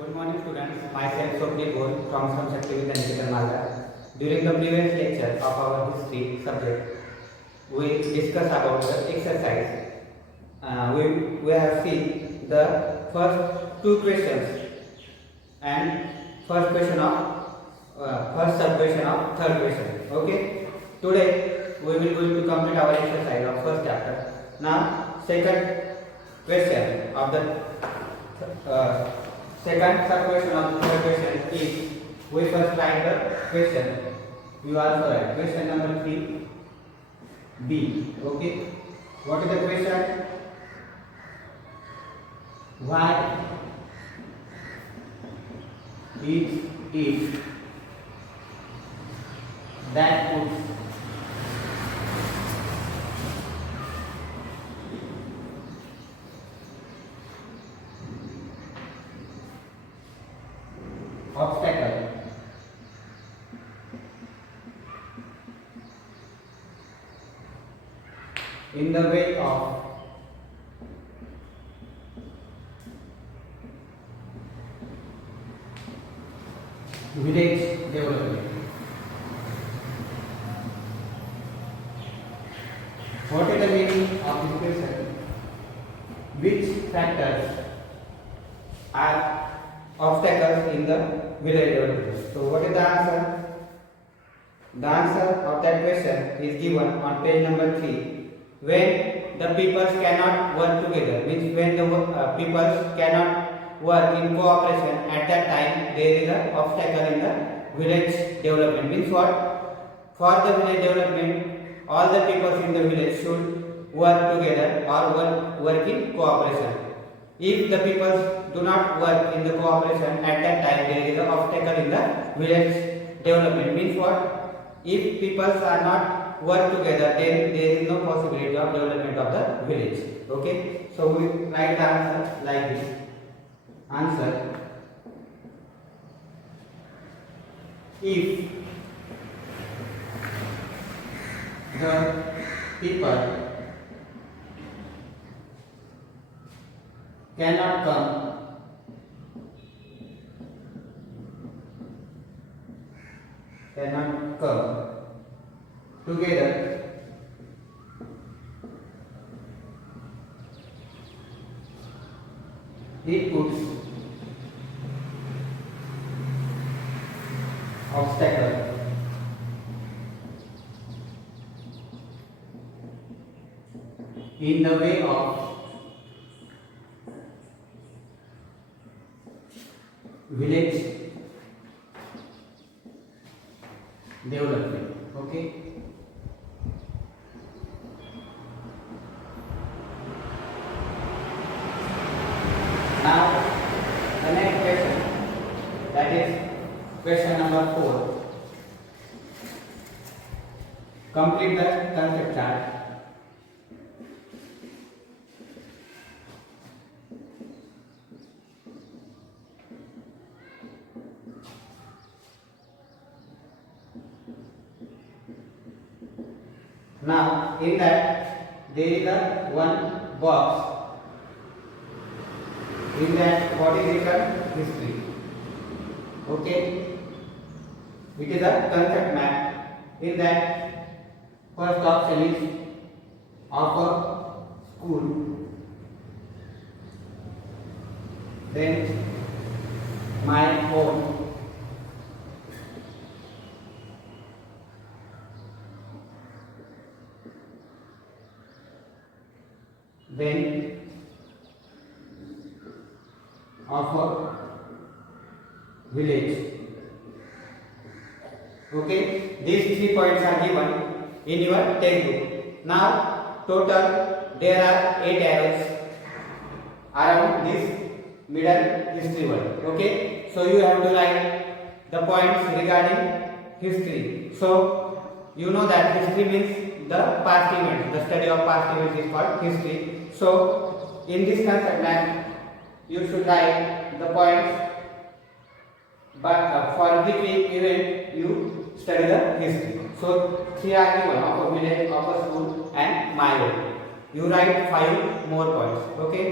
Good morning students, myself Sobhit Gol from Samshakti Vidyaniketan Malda. During the previous lecture of our history subject, we discussed about the exercise. We have seen the first two questions and first question of first sub question of third question. Okay. Today we will going to complete our exercise of first chapter. Now second question of the second sub question of the third question is we first write the question. You also write question number 3B. Okay. What is the question? Why is it that puts obstacle in the way of village development? What is the meaning of this question? Which factors are obstacles in the village development? So what is the answer? The answer of that question is given on page number 3. When the peoples cannot work together, means when the peoples cannot work in cooperation, at that time there is an obstacle in the village development. Means what? For the village development, all the peoples in the village should work together or work in cooperation. If the peoples do not work in the cooperation, at that time there is an obstacle in the village development. Means what? If peoples are not work together, then there is no possibility of development of the village. Okay, so we write the answer like this. Answer: if the people cannot come together, it puts obstacle in the way of village development. Okay. Now the next question, that is question number 4. Complete the concept chart. Now in that there is a one box. In that what is written? History. Okay. It is a concept map. In that first option is of a school. Then my home. Then of a village. Okay, these 3 points are given in your textbook. Now total there are 8 arrows around this middle history word. Okay, so you have to write the points regarding history. So you know that history means the past events. The study of past events is called history. So in this concept map you should write the points, but for which event you study the history. So 3 are given: of a village, of a school, and my home. You write 5 more points. Okay.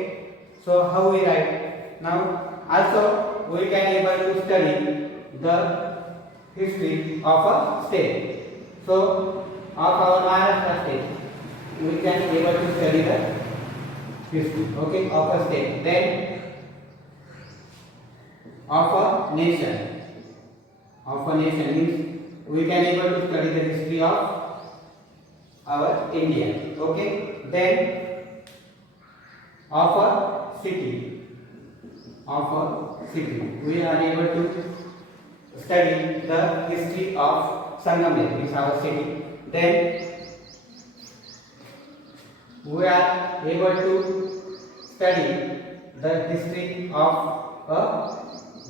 So how we write? Now also we can able to study the history of a state. So of our Maharashtra state, we can able to study the history, okay, of a state. Then of a nation. Of a nation means we can able to study the history of our India. Okay. Then of a city. Of a city. We are able to study the history of Sangamner, means our city. Then we are able to study the history of a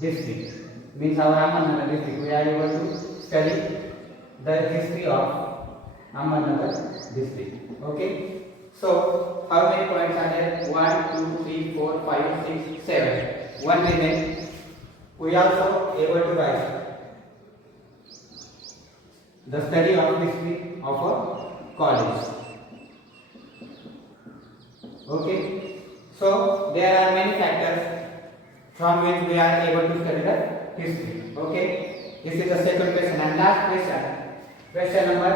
district, means our Ahmednagar district. We are able to study the history of Ahmednagar district. Okay. So how many points are there? 1, 2, 3, 4, 5, 6, 7. 1 minute. We also able to write the study of history of a college. Okay. So there are many factors from which we are able to study the history. Okay. This is the second question and last question. Question number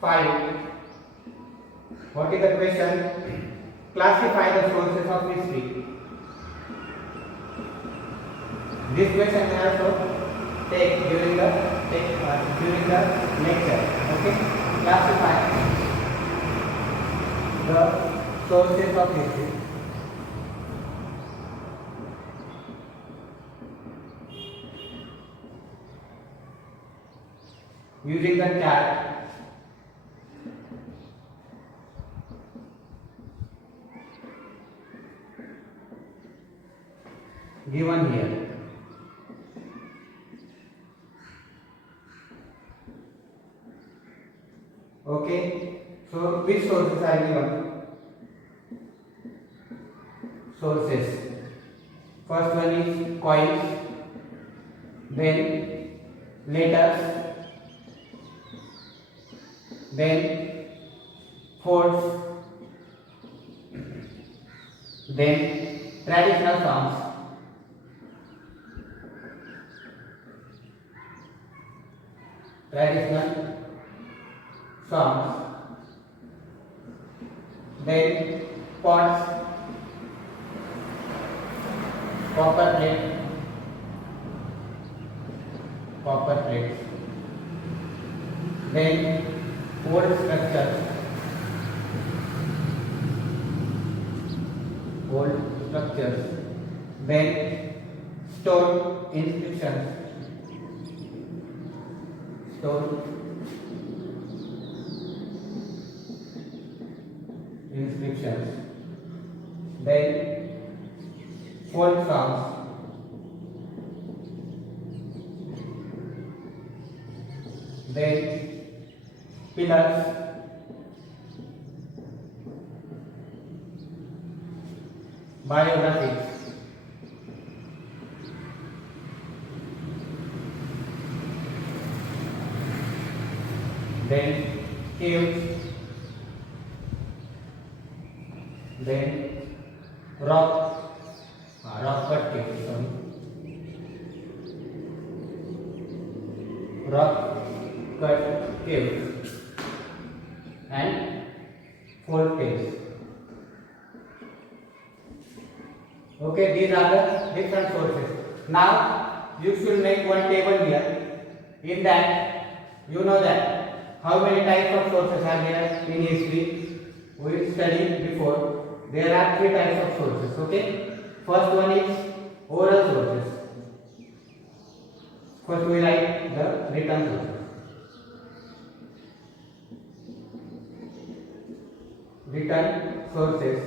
5. What is the question? Classify the sources of history. This question we also take during the lecture. Okay. Classify the sources of history. Using the chart. Given here. Okay. So which sources are given? Sources. First one is coins, then letters, then forts, then traditional songs, then pots, copper plates, then old structures, then stone inscriptions, then folk songs, then pillars, biographies, then caves, then rock cut caves, rock cut caves and folk caves. Okay, these are the different sources. Now you should make one table here. In that you know that how many types of sources are there in history. We studied before. There are 3 types of sources. Okay. First one is oral sources. First we write the written sources.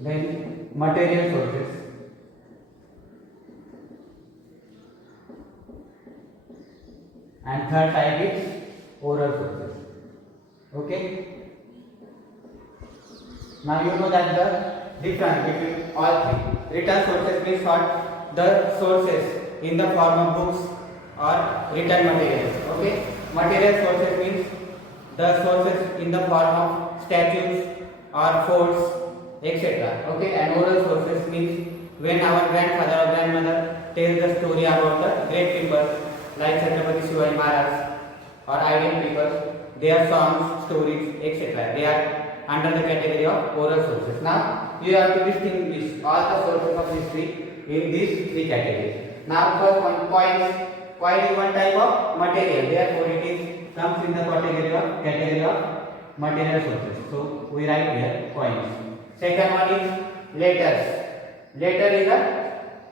Then material sources. And third type is oral sources. Okay. Now you know that the difference between all 3. Written sources means what? The sources in the form of books or written materials. Okay. Material sources means the sources in the form of statues or forts, etc. Okay, and oral sources means when our grandfather or grandmother tells the story about the great people like Chhatrapati Shivaji Maharaj or ideal people, their songs, stories, etc. They are under the category of oral sources. Now you have to distinguish all the sources of history in these three categories. Now first one, coins. Coin is one type of material. Therefore it is comes in the category of material sources. So we write here coins. Second one is letters. Letter is a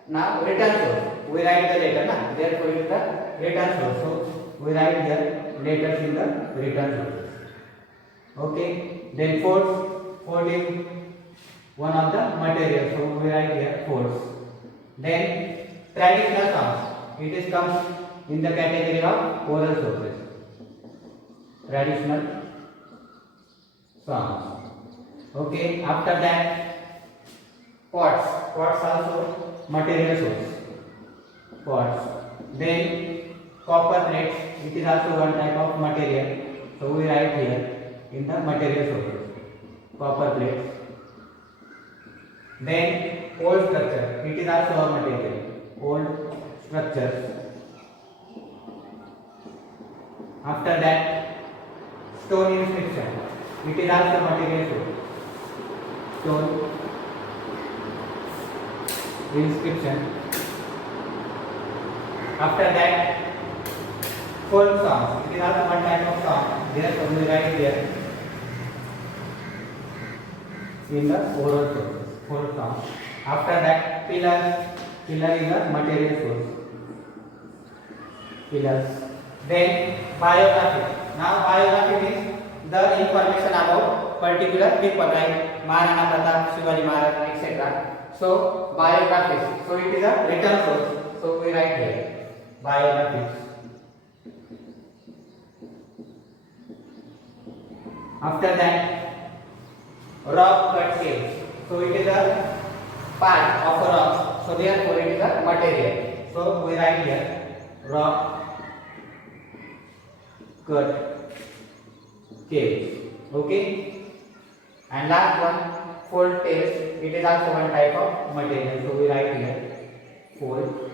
now written source. We write the letter na. Therefore it is the written source. So we write here letters in the written sources. Okay. Then fourth is one of the materials. So we write here force. Then traditional songs. It is comes in the category of oral sources. Traditional songs. Okay. After that, pots. Pots also material source. Pots. Then copper plates. It is also one type of material. So we write here in the material sources. Copper plates. Then old structure. It is also a material. Old structures. After that, stone inscription. It is also material source. Stone inscription. After that, folk songs. It is also one type of song. Therefore we write here in the oral sources. Folk songs. After that, pillars. Pillar is a material source. Pillars. Then biography. Now biography means the information about particular people like Maharana Pratap, Shivaji Maharaj, etc. So biographies. So it is a written source. So we write here biographies. After that, rock cut caves. So it is a part of a rock. So therefore it is a material. So we write here rock cut caves. Okay. And last one, fold tails. It is also one type of material. So we write here fold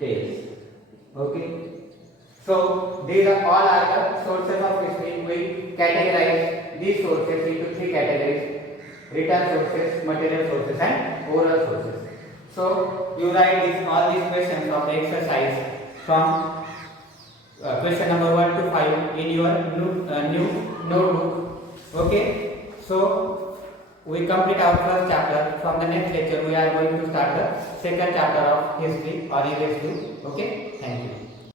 tails. Okay. So these are all the sources of history. We categorize these sources into three categories: written sources, material sources, and oral sources. So you write all these questions of the exercise from question number 1 to 5 in your new notebook. Okay. So we complete our first chapter. From the next lecture we are going to start the second chapter of history or EVS 2. Okay. Thank you.